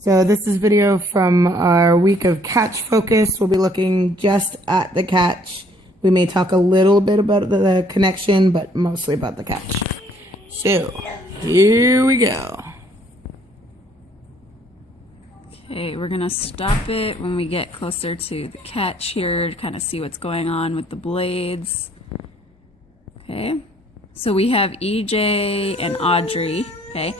So this is video from our week of catch focus. We'll be looking just at the catch. We may talk a little bit about the connection, but mostly about the catch. So, here we go. Okay, we're gonna stop it when we get closer to the catch here to kind of see what's going on with the blades. Okay, so we have EJ and Audrey, okay,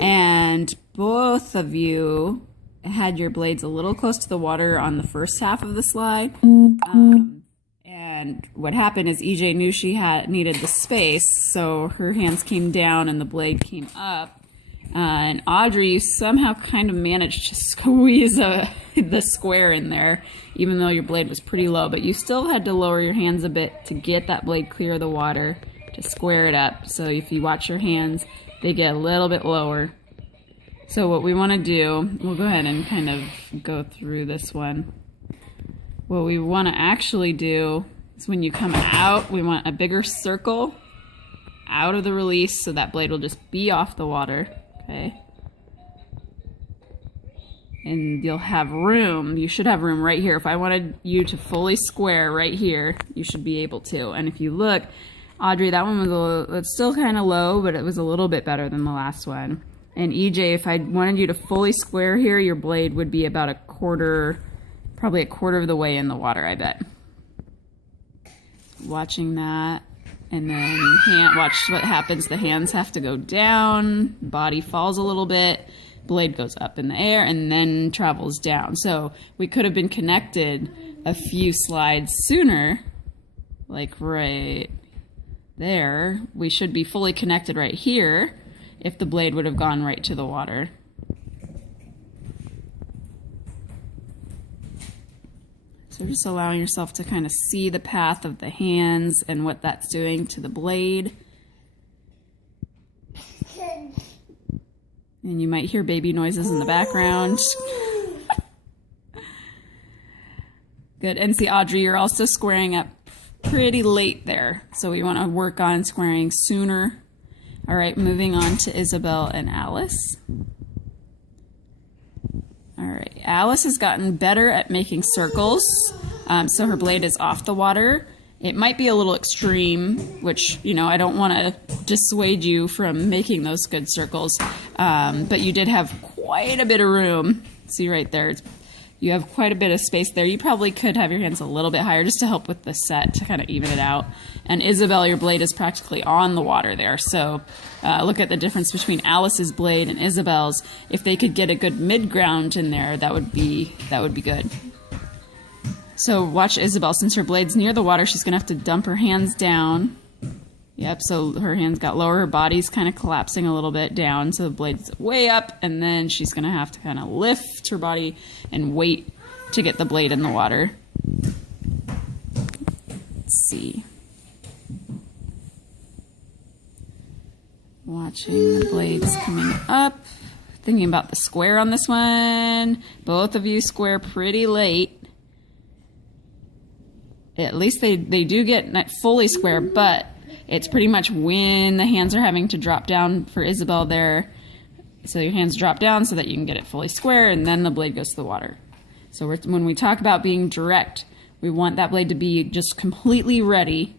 and both of you had your blades a little close to the water on the first half of the slide. And what happened is EJ knew she needed the space, so her hands came down and the blade came up. And Audrey, you somehow kind of managed to squeeze the square in there, even though your blade was pretty low. But you still had to lower your hands a bit to get that blade clear of the water, to square it up. So if you watch your hands, they get a little bit lower. So what we want to do, we'll go ahead and kind of go through this one. What we want to actually do is when you come out, we want a bigger circle out of the release so that blade will just be off the water, okay? And you'll have room, you should have room right here. If I wanted you to fully square right here, you should be able to. And if you look, Audrey, that one was it's still kind of low, but it was a little bit better than the last one. And EJ, if I wanted you to fully square here, your blade would be about probably a quarter of the way in the water, I bet. Watching that, and then watch what happens. The hands have to go down, body falls a little bit, blade goes up in the air, and then travels down. So we could have been connected a few slides sooner, like right there. We should be fully connected right here if the blade would have gone right to the water. So just allowing yourself to kind of see the path of the hands and what that's doing to the blade. And you might hear baby noises in the background. Good. And see, Audrey, you're also squaring up pretty late there. So we want to work on squaring sooner. All right, moving on to Isabel and Alice. All right, Alice has gotten better at making circles, so her blade is off the water. It might be a little extreme, which, you know, I don't want to dissuade you from making those good circles, but you did have quite a bit of room. See right there, you have quite a bit of space there. You probably could have your hands a little bit higher just to help with the set, to kind of even it out. And Isabel, your blade is practically on the water there. So look at the difference between Alice's blade and Isabel's. If they could get a good mid-ground in there, that would be good. So watch Isabel. Since her blade's near the water, she's going to have to dump her hands down. Yep, so her hands got lower, her body's kind of collapsing a little bit down, so the blade's way up, and then she's going to have to kind of lift her body and wait to get the blade in the water. Let's see. Watching the blades coming up. Thinking about the square on this one. Both of you square pretty late. At least they do get not fully square, but it's pretty much when the hands are having to drop down for Isabel there. So your hands drop down so that you can get it fully square, and then the blade goes to the water. So when we talk about being direct, we want that blade to be just completely ready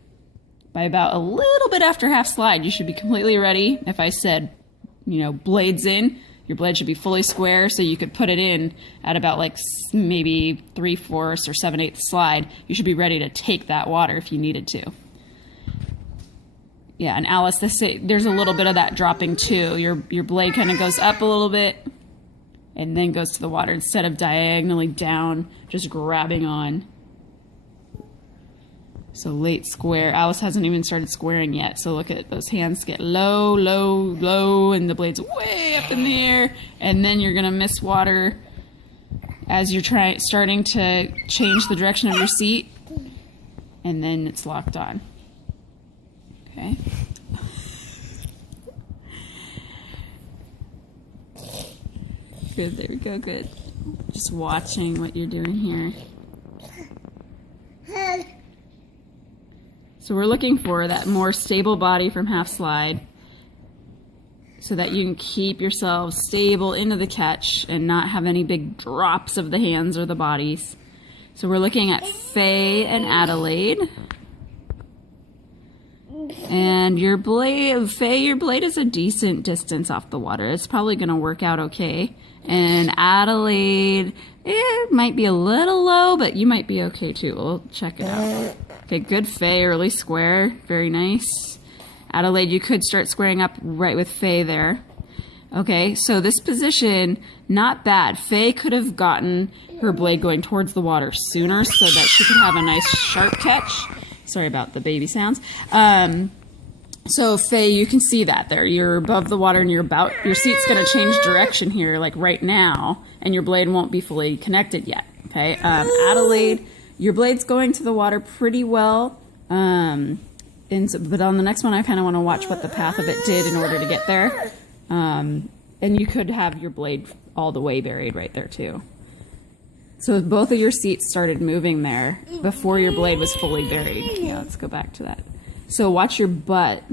by about a little bit after half slide. You should be completely ready. If I said, you know, blades in, your blade should be fully square, so you could put it in at about like maybe 3/4 or 7/8 slide. You should be ready to take that water if you needed to. Yeah, and Alice, there's a little bit of that dropping too. Your blade kind of goes up a little bit and then goes to the water instead of diagonally down, just grabbing on. So late square. Alice hasn't even started squaring yet. So look at those hands get low, low, low, and the blade's way up in the air. And then you're gonna miss water as you're starting to change the direction of your seat. And then it's locked on. Okay. Good, there we go, good. Just watching what you're doing here. So we're looking for that more stable body from half slide. so that you can keep yourself stable into the catch and not have any big drops of the hands or the bodies. So we're looking at Faye and Adelaide. And your blade, Faye, your blade is a decent distance off the water. It's probably going to work out okay. And Adelaide, it might be a little low, but you might be okay too. We'll check it out. Okay, good Faye, early square. Very nice. Adelaide, you could start squaring up right with Faye there. Okay, so this position, not bad. Faye could have gotten her blade going towards the water sooner so that she could have a nice sharp catch. Sorry about the baby sounds. So Faye, you can see that there. You're above the water and your seat's going to change direction here, like right now, and your blade won't be fully connected yet. Okay, Adelaide, your blade's going to the water pretty well. But on the next one, I kind of want to watch what the path of it did in order to get there. And you could have your blade all the way buried right there too. So both of your seats started moving there before your blade was fully buried. Yeah, let's go back to that. So watch your butt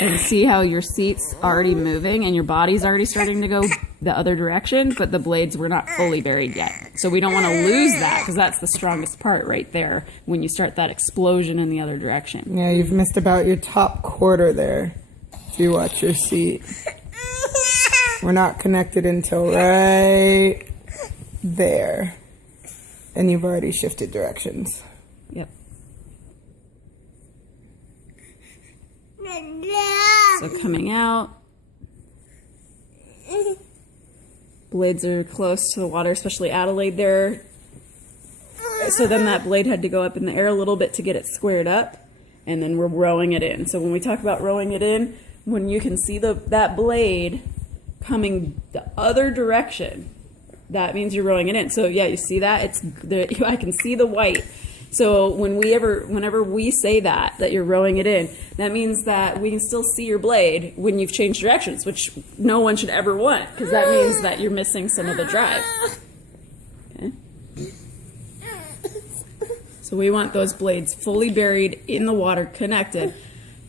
and see how your seat's already moving and your body's already starting to go the other direction, but the blades were not fully buried yet. So we don't want to lose that because that's the strongest part right there when you start that explosion in the other direction. Yeah, you've missed about your top quarter there. If you watch your seat. We're not connected until right there. And you've already shifted directions. Yep. So coming out. Blades are close to the water, especially Adelaide there. So then that blade had to go up in the air a little bit to get it squared up. And then we're rowing it in. So when we talk about rowing it in, when you can see that blade coming the other direction, that means you're rowing it in. So yeah, you see that? I can see the white. So whenever we say that you're rowing it in, that means that we can still see your blade when you've changed directions, which no one should ever want, because that means that you're missing some of the drive. Okay. So we want those blades fully buried in the water, connected,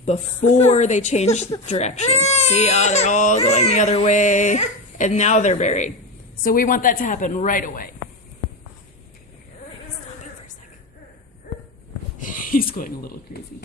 before they change direction. See, they're all going the other way, and now they're buried. So we want that to happen right away. Stop it for a second. He's going a little crazy.